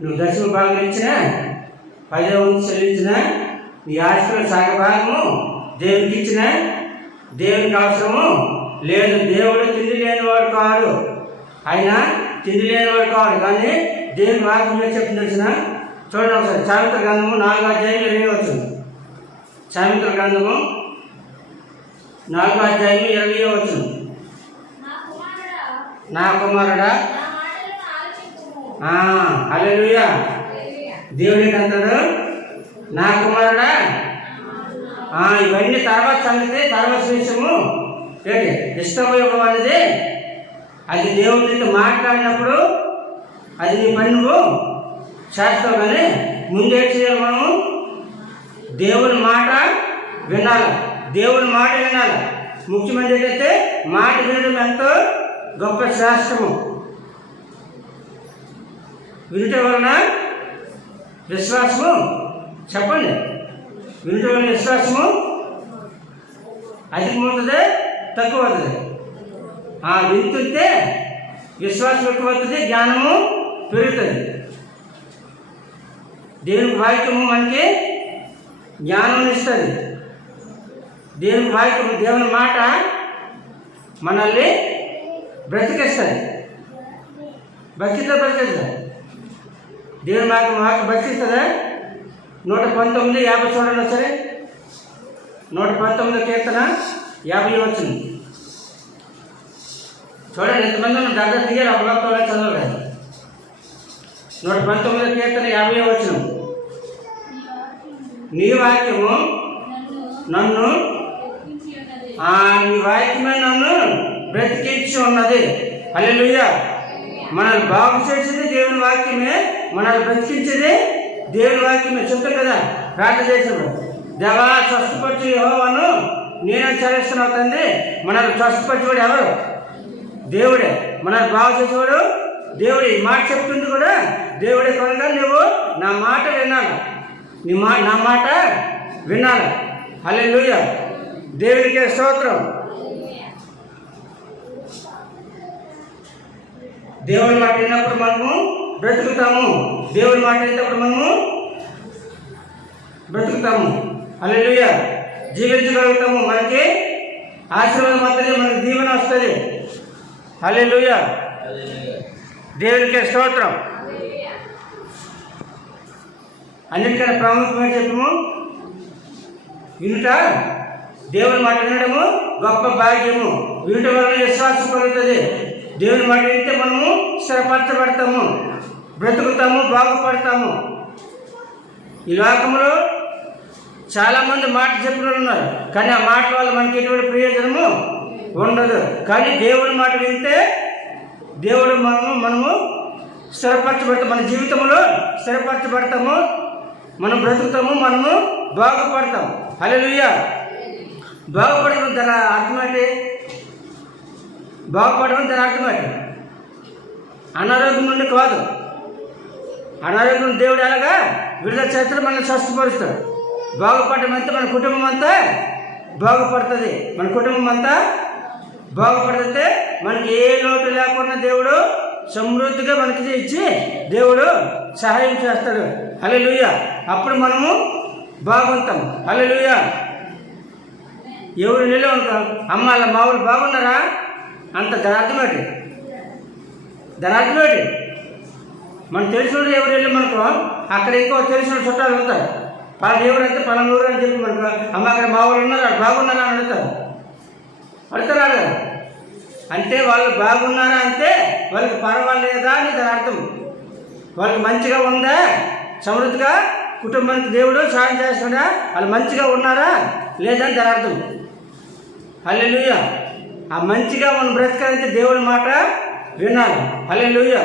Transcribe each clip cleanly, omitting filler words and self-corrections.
నువ్వు దశమ భాగం ఇచ్చిన 10వ వంతు చెల్లించిన నీ ఆస్తిలో సగ భాగము దేవునికి ఇచ్చిన దేవునికి అవసరము లేదు. దేవుడు తిండి లేనివాడు కాడు, ఆయన తిండి లేనివాడు కాడు. కానీ దేవుని వాక్యం చెప్తుంది తెలిసిన చూడండి ఒకసారి. సామెతల గ్రంథము 4వ అధ్యాయం 20వ వచనం. సామెతల గ్రంథము 4వ అధ్యాయం 20వ వచనం. నా కుమారుడా, హల్లెలూయా. దేవుడు ఏంటంటాడు? నా కుమారుడా. ఇవన్నీ తర్వాత సంగతి, తర్వాత విషయము ఏంటి ఇష్టం అనేది అది దేవుడితో మాట్లాడినప్పుడు అది నీ పని నువ్వు చేస్తావు. కానీ ముందేం చేయాలి? మనము దేవుని మాట వినాలి, దేవుని మాట వినాలి. ముఖ్యమంత్రి ఏంటంటే మాట వినడం ఎంతో గొప్ప శాస్త్రము. వినటం వలన విశ్వాసము, చెప్పండి, వినటం వలన విశ్వాసము అధికమవుతుంది, తక్కువ అవుతుంది. వింటుంటే విశ్వాసం ఎక్కువ అవుతుంది, జ్ఞానము పెరుగుతుంది. దేవుని వాక్యము మనకి జ్ఞానం ఇస్తుంది. దేవుని వాక్యము, దేవుని మాట మనల్ని బ్రతికిస్తుంది, భక్తితో బ్రతికిస్తుంది. దేవుని మాకు భక్తిస్తుందా? 119:50 చూడండి సరే. 119 కీర్తన 50 వచనం చూడండి. ఎంతమంది ఉన్న దగ్గర దిగారు అప్పుడు చదవలేదు. 119 కీర్తన 50 వచనం. నీ వాక్యము నన్ను, నీ వాక్యమే నన్ను బ్రతికించి ఉన్నది. హల్లెలూయా. మనల్ని బాగు చేసేది దేవుని వాక్యమే, మనల్ని బ్రతికించేది దేవుని వాక్యమే. చెప్తారు కదా ప్రార్థన చేసినప్పుడు, దేవా స్వస్థపరచు యెహోవాను నేను చరిస్తున్నావు తండ్రి. మనల్ని స్వస్థపరిచేవాడు ఎవరు? దేవుడే. మనల్ని బాగు చేసేవాడు దేవుడే. ఈ మాట చెప్తుంది కూడా దేవుడే. కనుక నువ్వు నా మాట వినాలి, నా మాట వినాలి. హల్లెలూయా. దేవునికి స్తోత్రం. దేవుని మాట విన్నప్పుడు మనము బ్రతుకుతాము, దేవుని మాట విన్నప్పుడు మనము బ్రతుకుతాము. హల్లెలూయా. జీవించగలుగుతాము. మనకి ఆశీర్వాదం వస్తుంది, మనకి దీవెన వస్తుంది. హల్లెలూయా. దేవునికి స్తోత్రం. అన్నిటికన్నా ప్రాముఖ్యమైన చెప్పము వినుట. దేవుని మాట వినడము గొప్ప భాగ్యము. వినుట వలన విశ్వాసం కలుగుతుంది. దేవుని మాట వింటే మనము స్థిరపరచబడతాము, బ్రతుకుతాము, బాగుపడతాము. ఈ లోకంలో చాలామంది మాట చెప్పిన ఉన్నారు, కానీ ఆ మాట వల్ల మనకి ఎటువంటి ప్రయోజనము ఉండదు. కానీ దేవుని మాట వింటే దేవుడు మనము స్థిరపరచబడతాము, మన జీవితంలో స్థిరపరచబడతాము, మనం బ్రతుకుతాము, మనము బాగుపడతాం. హల్లెలూయా. బాగుపడడం దాని అర్థమేంటి? బాగుపడడం దాని అర్థమేంటి? అనారోగ్యం నుండి కాదు. అనారోగ్యం దేవుడు ఎలాగా విడుదల చేస్తాడు, మనల్ని స్వస్థపరుస్తాడు. బాగుపడడం అంతా మన కుటుంబం అంతా బాగుపడుతుంది. మన కుటుంబం అంతా బాగుపడితే మనకి ఏ లోటు లేకుండా దేవుడు సమృద్ధిగా మనకి ఇచ్చి దేవుడు సహాయం చేస్తాడు. హల్లెలూయా. అప్పుడు మనము బాగుంటాం. హల్లెలూయా. ఎవరు నిలవ ఉంటాం, అమ్మ అలా మా వాళ్ళు బాగున్నారా అంత ధనార్థమేటి, ధనార్థమేటి. మనం తెలిసిన ఎవరు వెళ్ళి మనకు అక్కడ ఇంకో తెలిసిన చుట్టాలు ఉంటారు. పలానా ఎవరు అంటే పలానా ఊరు అని చెప్పి మనకు అమ్మ అక్కడ మా వాళ్ళు ఉన్నారు, బాగున్నారా అని అడుగుతారు. అడుగుతారు అంటే వాళ్ళు బాగున్నారా అంటే వాళ్ళకి పర్వాలేదా అని దాని అర్థం. వాళ్ళకి మంచిగా ఉందా, సమృద్ధిగా కుటుంబానికి దేవుడు సహాయం చేస్తాడా, వాళ్ళు మంచిగా ఉన్నారా లేదని దాని అర్థం. హల్లెలూయా. ఆ మంచిగా మనం బ్రతకాలంటే దేవుని మాట వినాలి. హల్లెలూయా.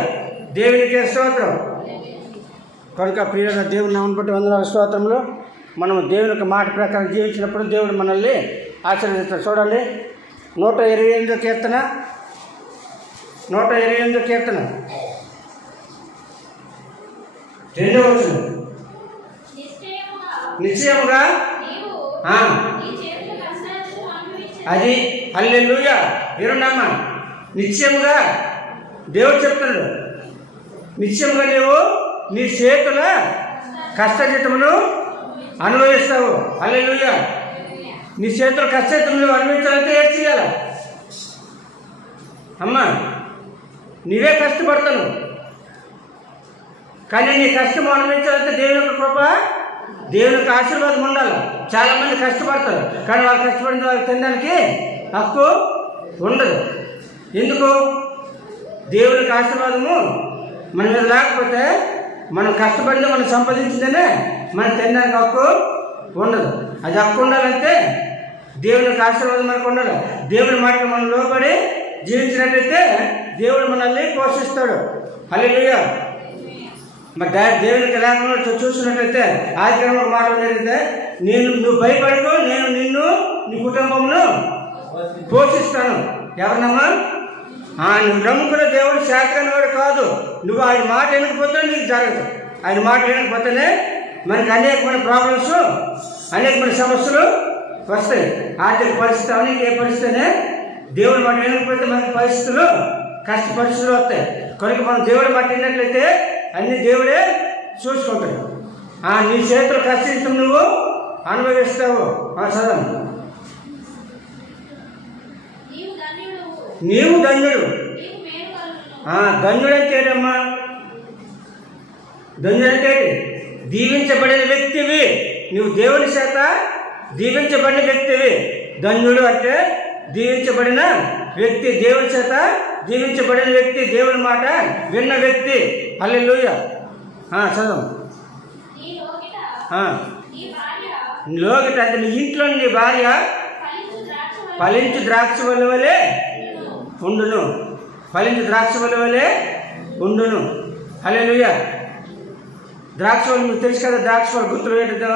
దేవునికి స్తోత్రం. కనుక ప్రియులైన దేవుని నామమును బట్టి వందనాలు స్తోత్రములు. మనం దేవుని యొక్క మాట ప్రకారం జీవించినప్పుడు దేవుడు మనల్ని ఆశీర్వదిస్తాడు. చూడండి 128 కీర్తన 128 కీర్తన 2వ వచనం. నిశ్చయముగా అది హల్లెలూయా. విరునమ్మ. నిశ్చయముగా దేవుడు చెప్తున్నాడు, నిశ్చయంగా నీవు నీ చేతుల కష్టజీతమును అనుభవిస్తావు. హల్లెలూయా. నీ చేతుల కష్టజీతం నువ్వు అనుభవించాలంటే ఏం చేయాలి? అమ్మా, నీవే కష్టపడతాను, కానీ నీ కష్టం అనుభవించాలంటే దేవుని యొక్క కృప, దేవుని యొక్క ఆశీర్వాదం ఉండాలి. చాలామంది కష్టపడతారు, కానీ వాళ్ళు కష్టపడిన వాళ్ళకి తినడానికి హక్కు ఉండదు. ఎందుకు? దేవునికి ఆశీర్వాదము మన మీద లేకపోతే, మనం కష్టపడితే మనం సంపాదించిందనే మనం తినడానికి హక్కు ఉండదు. అది హక్కు ఉండాలంటే దేవునికి ఆశీర్వాదం మనకు ఉండాలి. దేవుని మాటకు మనం లోబడి జీవించినట్లయితే దేవుడు మనల్ని పోషిస్తాడు. హల్లెలూయా. మరి దేవునికి లేకుండా చూసినట్లయితే ఆదికాండంలో ఒక మాట జరిగితే, నువ్వు భయపడకు, నేను నిన్ను నీ కుటుంబమును పోషిస్తాను. ఎవరినమ్మా? నువ్వు నమ్ముకున్న దేవుడు శాఖని వాడు కాదు. నువ్వు ఆయన మాట వినకపోతే నీకు జరగదు. ఆయన మాట వినకపోతేనే మనకి అనేకమైన ప్రాబ్లమ్స్, అనేకమైన సమస్యలు వస్తాయి. ఆర్థిక పరిస్థితి అవన్నీ ఏ పరిస్థితినే దేవుడి మాట వినకపోతే మనకి పరిస్థితులు, కష్ట పరిస్థితులు వస్తాయి. కనుక మనం దేవుడి మాట విన్నట్లయితే అన్ని దేవుడే చూసుకుంటాడు. నీ చేతులు కష్టం నువ్వు అనుభవిస్తావు. చదవం. నీవు ధన్యుడు. ధన్యుడంటే ఏంటమ్మా? ధన్యుడంటే దీవించబడిన వ్యక్తివి. నువ్వు దేవుని చేత దీవించబడిన వ్యక్తివి. ధన్యుడు అంటే దీవించబడిన వ్యక్తి, దేవుని చేత దీవించబడిన వ్యక్తి, దేవుని మాట విన్న వ్యక్తి. హల్లెలూయా. చదవం. లోకిట అంటే నీ ఇంట్లో నీ భార్య ఫలించు ద్రాక్ష వలె ఉండును. ఫలించు ద్రాక్ష వలె ఉండును. హల్లెలూయా. ద్రాక్ష వల్ల మీకు తెలుసు కదా, ద్రాక్ష వల్ల గుత్తులు ఏంటో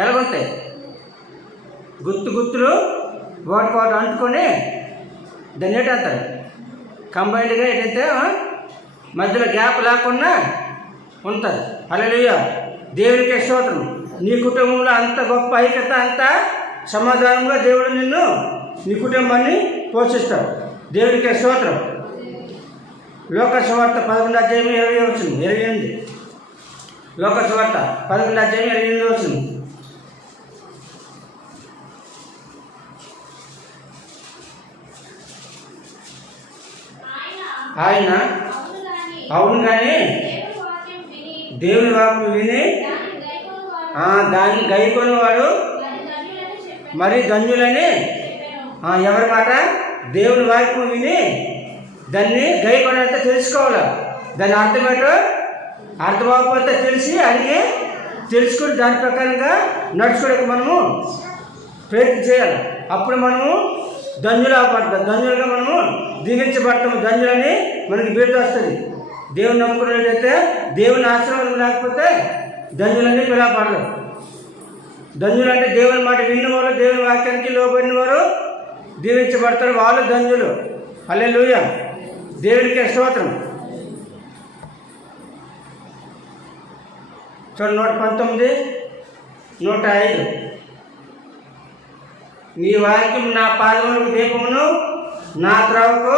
ఎలాగుంటాయి? గుత్తులు వాటి అంటుకొని దాన్ని ఏంటంటారు? కంబైన్డ్గా ఏంటంటే మధ్యలో గ్యాప్ లేకుండా ఉంటుంది. హల్లెలూయా. దేవునికే స్తోత్రం. నీ కుటుంబంలో అంత గొప్ప ఐక్యత, అంత సమాధానంగా దేవుడు నిన్ను, నీ కుటుంబాన్ని పోషిస్తాడు. దేవునికే స్తోత్రం. లోక సువార్త 11వ అధ్యాయం 28. లోక సువార్త 11వ అధ్యాయం 28. ఆయన అవును కానీ దేవుని వాక్యం విని దాన్ని గైకొనేవాడు మరి ధన్యులని. ఎవరి మాట? దేవుని వాక్యం విని దాన్ని గైకొనంటే తెలుసుకోవాలి. దాని అర్థమేటో అర్థమవకపోతే తెలిసి అడిగి తెలుసుకుని దాని ప్రకారంగా నడుచుకోవడానికి మనము ప్రయత్నం చేయాలి. అప్పుడు మనము ధన్యులు అవపడతాం, ధన్యులుగా మనము దీవించబడతాము. ధన్యులని మనకి బీట వస్తుంది. దేవుని నమ్ముకున్నట్లయితే, దేవుని ఆశీర్వాదం లేకపోతే ధన్యులని పిలవబడరు. ధన్యులు అంటే దేవుని మాట విన్నవారు, దేవుని వాక్యానికి లోబడిన వారు దీవించబడతారు. వాళ్ళు ధన్యులు. హల్లెలూయా. దేవునికి స్తోత్రం. చూడండి 119, 105. నీ వాక్యం నా పాదములకు దీపమును, నా త్రోవకు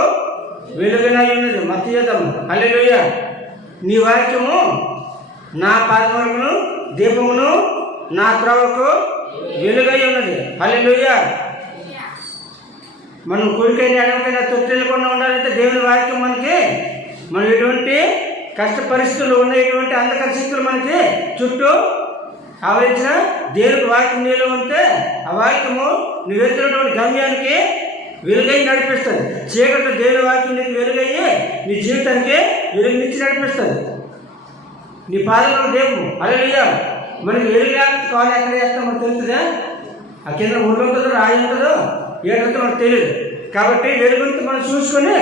వెలుగునై ఉన్నది. మత్తయి. హల్లెలూయా. నీ వాక్యము నా పాదములకు దీపమును, నా త్రోవకు వెలుగై ఉన్నది. హల్లెలూయా. మనం కుడికైనా ఎడమకైనా తొట్టిల్లకుండా ఉండాలంటే దేవుని వాక్యం మనకి, మనం ఎటువంటి కష్ట పరిస్థితులు ఉన్నాయి, ఎటువంటి అంధకార శక్తులు మనకి చుట్టూ ఆవరించిన దేవునికి వాక్యం నీలో ఉంటే ఆ వాక్యము నువ్వు వెళ్తున్నటువంటి గమ్యానికి వెలుగై నడిపిస్తుంది. చీకటి దేవుని వాక్యం నీకు వెలుగయ్యి నీ జీవితానికి వెలుగునిచ్చి నడిపిస్తుంది. నీ పాదములకు దీపము. హల్లెలూయా. మనకి వెలుగు కావాలి ఎక్కడ చేస్తాం మనకు తెలుస్తుందా? ఆ కింద ముళ్ళు ఉంటుందో, రాయి ఉంటుందో, ఏంటంటే మనకు తెలియదు. కాబట్టి వెలుగుంటే మనం చూసుకొని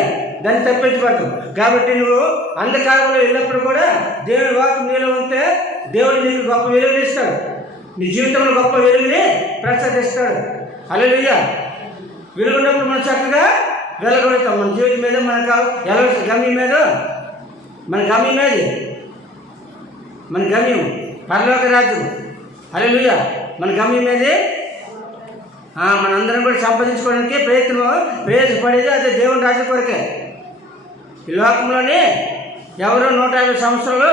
దాన్ని తప్పించబడతాం. కాబట్టి నువ్వు అంధకారంలో వెళ్ళినప్పుడు కూడా దేవుని వాక్యం నీలో ఉంటే దేవుడు నీకు గొప్ప వెలుగుని ఇస్తాడు. నీ జీవితంలో గొప్ప వెలుగుని ప్రసాదిస్తాడు. హల్లెలూయా. వెలుగున్నప్పుడు మనం చక్కగా వెలగలుగుతాం. మన జీవితం మీద మనకు గమ్యం మీద, మన గమ్యం ఏది? మన గమ్యం పరలోక రాజ్యం. హల్లెలూయా. మన గమ్యం ఏది? మనందరం కూడా సంపాదించుకోవడానికి ప్రయత్నపడేది అదే దేవుని రాజ్యం కొరకే. ఈ లోకంలోనే ఎవరు 150 సంవత్సరాలు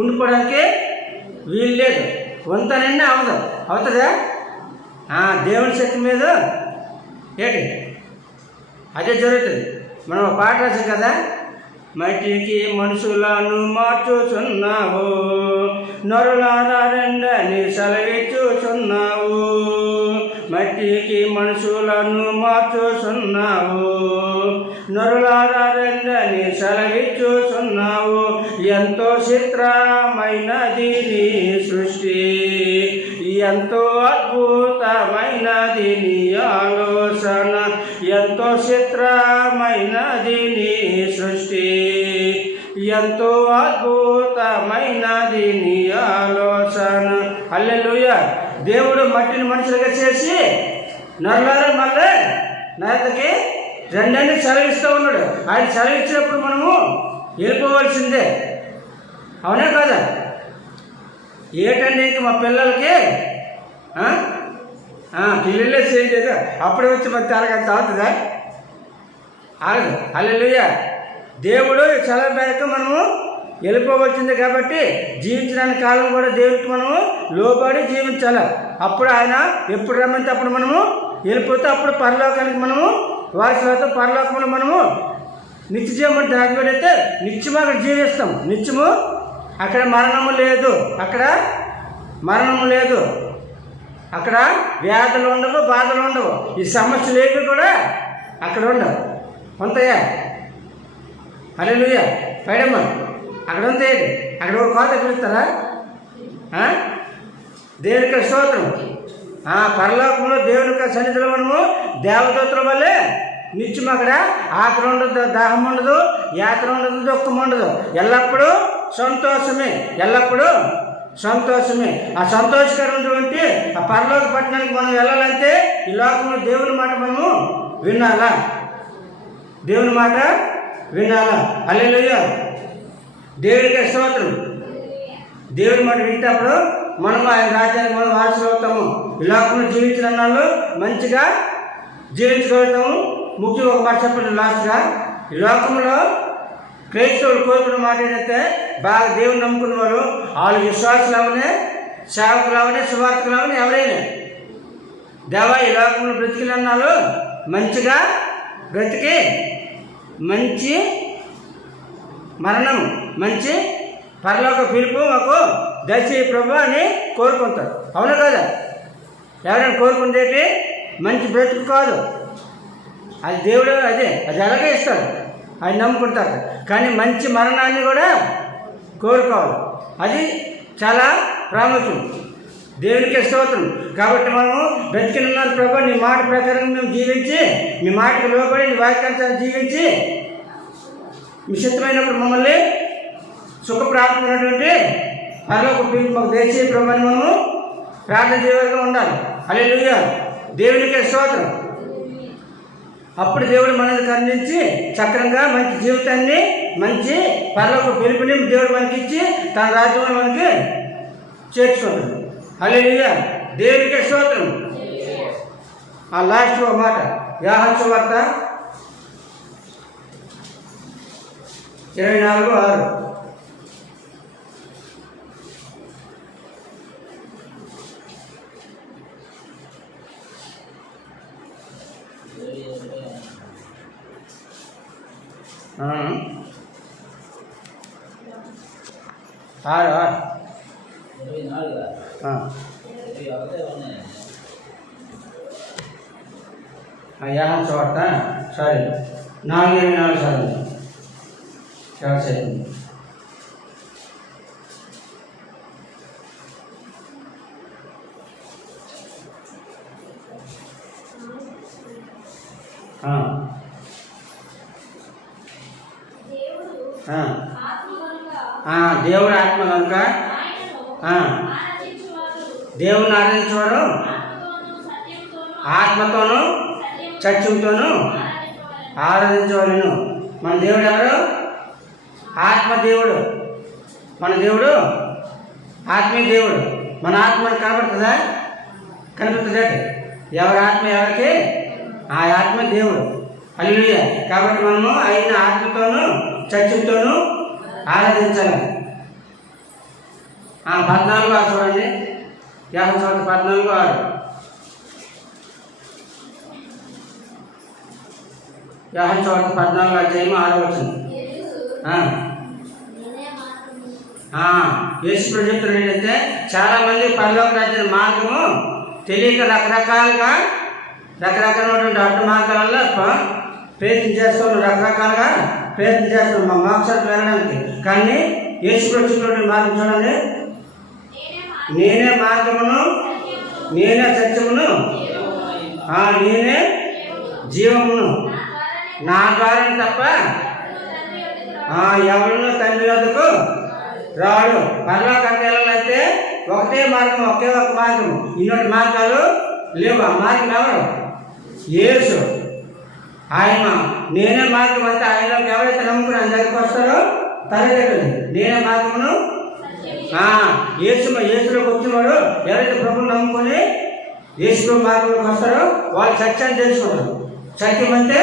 ఉండిపోవడానికి వీలు లేదు. వంతనన్నా అవదు. అవుతుందా? దేవుని శక్తి మీద ఏంటి అదే జరుగుతుంది. మనం పాట రాసాం కదా, మట్టికి మనుషులను మార్చుచున్నావు, నరులారా రెండని సెలవిచ్చుచున్నావు. మట్టికి మనుషులను మార్చుచున్నావు, నరులారా రెండని సెలవిచ్చుచున్నావు. ఎంతో చిత్రమైనది నీ సృష్టి, ఎంతో అద్భుతమైనది నీ ఆలోచన. ఎంతో చిత్రమైనది నీ సృష్టి, ఎంతో అద్భుతమైనది నీ ఆలోచన. హల్లెలూయా. దేవుడు మట్టిని మనుషులుగా చేసి నరులారా మళ్ళీ నరతకి రెండని సెలవిస్తూ ఉన్నాడు. ఆయన సెలవిచ్చినప్పుడు మనము వెళ్ళిపోవలసిందే. అవునా కాదా? ఏటండి ఇంక మా పిల్లలకి పిల్లలే చేంజ్ చేయదు, అప్పుడే వచ్చి మరి తరగతి అవుతుందా? ఆగదు. హల్లెలూయా. దేవుడు సెలవు మేరకు మనము వెళ్ళిపోవలసిందే. కాబట్టి జీవించడానికి కాలం కూడా దేవుడికి మనము లోబడి జీవించాలి. అప్పుడు ఆయన ఎప్పుడు రమ్మంటే అప్పుడు మనము వెళ్ళిపోతే అప్పుడు పరలోకానికి మనము వారసులతో పరలోకంలో మనము నిత్య జీవం దాగిపెడితే నిత్యము అక్కడ జీవిస్తాం. నిత్యము అక్కడ మరణము లేదు, అక్కడ మరణము లేదు, అక్కడ వ్యాధులు ఉండవు, బాధలు ఉండవు, ఈ సమస్యలు ఏవి కూడా అక్కడ ఉండవు. ఉంటాయా? హల్లెలూయా. పైడమ్మ అక్కడ ఉంటాయి. అక్కడ ఒక కోత పిలుస్తారా? దేవునికి స్తోత్రం. పరలోకంలో దేవునికి సన్నిధిలో మనము దేవదూతల వల్లే నిత్యం అక్కడ ఆకలి ఉండదు, దాహం ఉండదు, యాత్ర ఉండదు, దుఃఖం ఉండదు. ఎల్లప్పుడూ సంతోషమే, ఎల్లప్పుడూ సంతోషమే. ఆ సంతోషకరమైనటువంటి ఆ పరలోక పట్టణానికి మనం వెళ్ళాలంటే ఈ లోకంలో దేవుని మాట మనము వినాలా, దేవుని మాట వినాలా. హల్లెలూయా. దేవునికి స్తోత్రం. దేవుని మాట వింటప్పుడు మనము ఆయన రాజ్యానికి మనం వారసులు అవుతాము. ఈ లోకంలో జీవించిన నాళ్ళు మంచిగా జీవించగలుగుతాము. ముఖ్యంగా ఒక మాట చెప్పండి లాస్ట్గా. ఈ లోకంలో క్రైస్తవులు కోరుకున్న మాట ఏంటంటే, బాగా దేవుని నమ్ముకున్న వాళ్ళు వాళ్ళు విశ్వాసులు అవనే, సేవకులు అవనే, సువార్తకులు అవనే, ఎవరైనా దేవా ఈ లోకంలో బ్రతికినన్నాళ్ళు మంచిగా బ్రతికి మంచి మరణం, మంచి పరలోక పిలుపు మాకు దయచేయి ప్రభు అని కోరుకుంటారు. అవును కదా? ఎవరైనా కోరుకుంటేటి మంచి బ్రతుకు కాదు, అది దేవుడు అది అలాగే ఇస్తాడు, అది నమ్ముకుంటారు. కానీ మంచి మరణాన్ని కూడా కోరుకోవాలి, అది చాలా ప్రాముఖ్యం. దేవునికి స్తోత్రం. కాబట్టి మనము బ్రతికినారు ప్రభు, నీ మాట ప్రకారం మేము జీవించి, మీ మాటకు లోబడి నీ వాక్యాన్ని జీవించి, మీ సిద్ధమైనప్పుడు మమ్మల్ని సుఖప్రాప్తమైనటువంటి పరలోక పిలుపు మాకు దయచేయి ప్రభు అని మనము ప్రార్థన చేయగా ఉండాలి. హల్లెలూయా. దేవునికి స్తోత్రం. అప్పుడు దేవుడు మనల్ని కరుణించి చక్రంగా మంచి జీవితాన్ని, మంచి పరలోక పిలుపుని దేవుడు మనకి ఇచ్చి తన రాజ్యంలో మనకి చేర్చుకుంటాడు. హల్లెలూయా. దేవునికి స్తోత్రం. ఆ లాస్ట్ మాట యోహాను సువార్త 24:6. యోహాను సువార్త 4:24 సార్లు చాలా సేపు. దేవుడు ఆత్మ కనుక దేవుని ఆరాధించేవారు ఆత్మతోనూ సత్యంతోనూ ఆరాధించేవాళ్ళను. మన దేవుడు ఎవరు? ఆత్మదేవుడు. మన దేవుడు ఆత్మీయ దేవుడు. మన ఆత్మ కనబడుతుందా? కనిపిస్తుందా? ఎవరి ఆత్మ ఎవరికి? ఆ ఆత్మ దేవుడు. హల్లెలూయా. కాబట్టి మనము ఆయన ఆత్మతోనూ సత్యంతోనూ ఆరాధించాలి. 14 చూడండి, 14:6. యోహాను సువార్త 14:6. యేసు ప్రభు చెప్తున్నాడు ఏంటంటే, చాలా మంది పరలోక రాజ్య మార్గము తెలియక రకరకాలైనటువంటి అడ్డు మార్గాలలో ప్రయత్నం చేస్తున్నారు, రకరకాలుగా ప్రయత్నం చేస్తున్నారు మా మోక్షానికి వెళ్ళడానికి. కానీ యేసు ప్రభు చెప్పినటువంటి మార్గం చూడండి, నేనే మార్గమును, నేనే సత్యమును, నేనే జీవమును, నా ద్వారా తప్ప ఎవరును తండ్రి వద్దకు రాడు. పరలోకానికి వెళ్ళాలంటే ఒకటే మార్గం, ఒకే ఒక మార్గం, ఇన్నోటి మార్గాలు లేవు. ఆ మార్గం ఎవరు? యేసు. ఆయన నేనే మార్గం అంటే ఆయనలోకి ఎవరైతే నమ్ముకుని ఆయన దగ్గరికి వస్తారో తరగతి నేనే మార్గమును. యేసులోకి వచ్చినవాడు ఎవరైతే ప్రభువుని నమ్ముకొని యేసు మార్గంలోకి వస్తారో వాళ్ళు సత్యాన్ని తెలుసుకుంటారు. సత్యం అంటే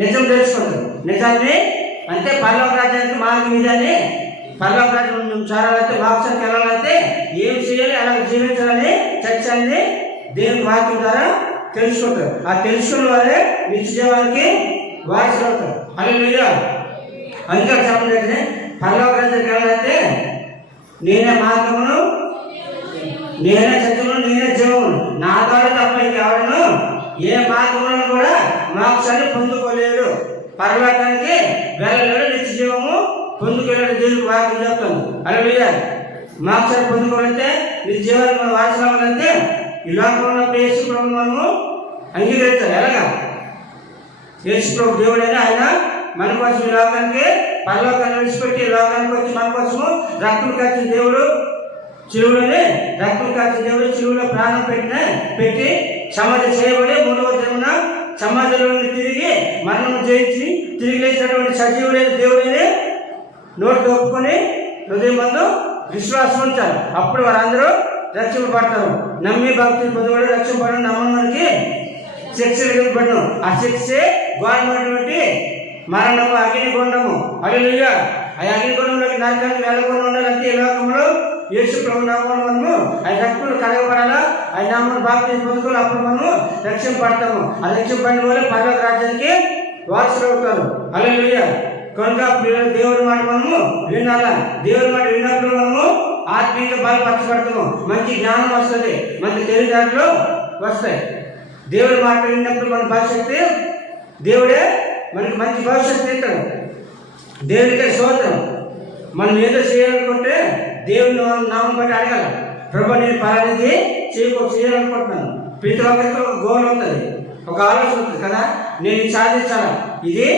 నిజం తెలుసుకుంటారు. నిజాన్ని అంటే పరలోక రాజ్యానికి మార్గం ఇదని, పరలోక రాజ్యం మేము చేరాలంటే మోక్షానికి వెళ్ళాలంటే ఏం చేయాలి, అలా జీవించాలని సత్యాన్ని దేవుని వాక్యం ద్వారా తెలుసుకుంటారు. ఆ తెలుసుకున్న వారే నిత్య జీవానికి వారసులు అవుతారు. హల్లెలూయా. అందుకే చెప్పండి, పరలోక రాజ్యానికి వెళ్ళాలంటే నేనే మార్గమును, నేనే సత్యమును, నేనే జీవమును, నా ద్వారా తప్ప ఇంకెవరను ఏ మార్గములను కూడా మోక్షాన్ని పొందుకోలేడు, పరలోకానికి వెళ్ళలేడు, నిత్య జీవము పొందుకోలేడు. దేవుడికి వాక్యం చెప్తాను. హల్లెలూయా. మోక్షాన్ని పొందుకోవాలంటే, నిత్య జీవానికి మనం వారసులు అవ్వాలంటే ఈ లోకంలో యేసు ప్రభువును మనము అంగీకరించాలి. ఎలాగా? యేసు ప్రభు దేవుడైనా ఆయన మన కోసం ఈ లోకానికి పరలోకాన్ని విడిచిపెట్టి లోకానికి వచ్చి మన కోసము రక్తం కాచిన దేవుడు, చిలువలోనే రక్తం కాచిన దేవుడు చిలువలో ప్రాణం పెట్టి సమాధి చేయబడి 3వ దినమున సమాధిలో తిరిగి మరణం జయించి తిరిగి లేచినటువంటి సజీవుడైన దేవుడైన నోటితో ఒప్పుకొని హృదయం మందు విశ్వాసం ఉంచాలి. అప్పుడు వారందరూ రక్షింపబడతారు. నమ్మి భక్తి పొందువాడు రక్షింపబడడం, నమ్మడానికి శిక్ష విధింపబడను. ఆ శిక్షే ఘోరమైనటువంటి మరణము, అగ్నిగుండము. హల్లెలూయా. ఆ అగ్నిగుండంలోకి నరకానికి వెళ్ళకుండా ఉండాలంటే ఈ లోకంలో యేసు ప్రభు నామమున మనము ఆయన రక్తులు కడగబడాలా, ఆయన నామమున బాప్తిసం పొందుకోవాలి. అప్పుడు మనము రక్షింపబడతాము. ఆ రక్షింపబడిన వాళ్ళు పరలోక రాజ్యానికి వారసులు అవుతారు. హల్లెలూయా. కనుక దేవుడి మాట మనము వినాలా. దేవుడి మాట విన్నప్పుడు మనము ఆత్మీయంగా బలపరచబడతాము. మంచి జ్ఞానం వస్తుంది, మంచి తెలివితేటలు వస్తాయి. దేవుడి మాట విన్నప్పుడు మన భవిష్యత్తు దేవుడే మనకి మంచి భవిష్యత్తు ఇస్తాడు. దేవుడికే స్తోత్రం. మనం ఏదో చేయాలనుకుంటే దేవుని నామం బట్టి అడగాలి. ప్రభు నేను పలానిది చేయాలనుకుంటున్నాను. ప్రతి ఒక్కరికి ఒక గోల్ ఉంటుంది, ఒక ఆలోచన ఉంటుంది కదా, నేను ఇది సాధించాలి, ఇది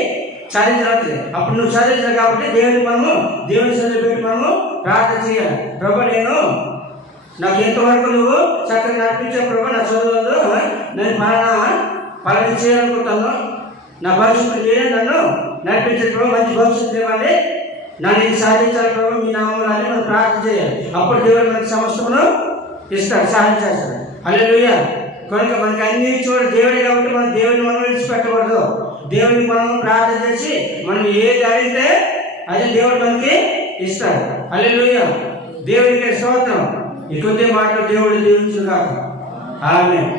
సాధించాలి. అప్పుడు నువ్వు సాధించాలి కాబట్టి దేవుని సన్నిధిలో పెట్టి మనము ప్రార్థన చేయాలి. ప్రభు నాకు ఎంతవరకు నువ్వు చక్కగా నడిపించే ప్రభు, నా చదువులో నేను పలాని చేయాలనుకుంటాను, నా భవిష్యత్తు మీరే నన్ను నడిపించే ప్రభు, మంచి భవిష్యత్తు ఇవ్వాలి, నన్ను ఇది సాధించాలి ప్రభు మీ నామములో అని మనం ప్రార్థన చేయాలి. అప్పుడు దేవుడు మనకి సమస్తమును ఇస్తాడు, సహాయం చేస్తాడు. హల్లెలూయా. కనుక మనకి అన్ని దేవుడే కాబట్టి మనం దేవుడిని మనం విడిచిపెట్టకూడదు. దేవుడిని మనం ప్రార్థన చేసి మనం ఏది అడిగితే అది దేవుడు మనకి ఇస్తాడు. హల్లెలూయా. దేవుడికి స్తోత్రం. ఈ కొద్ది మాటలు దేవుడు దీవించుగాక. ఆమేన్.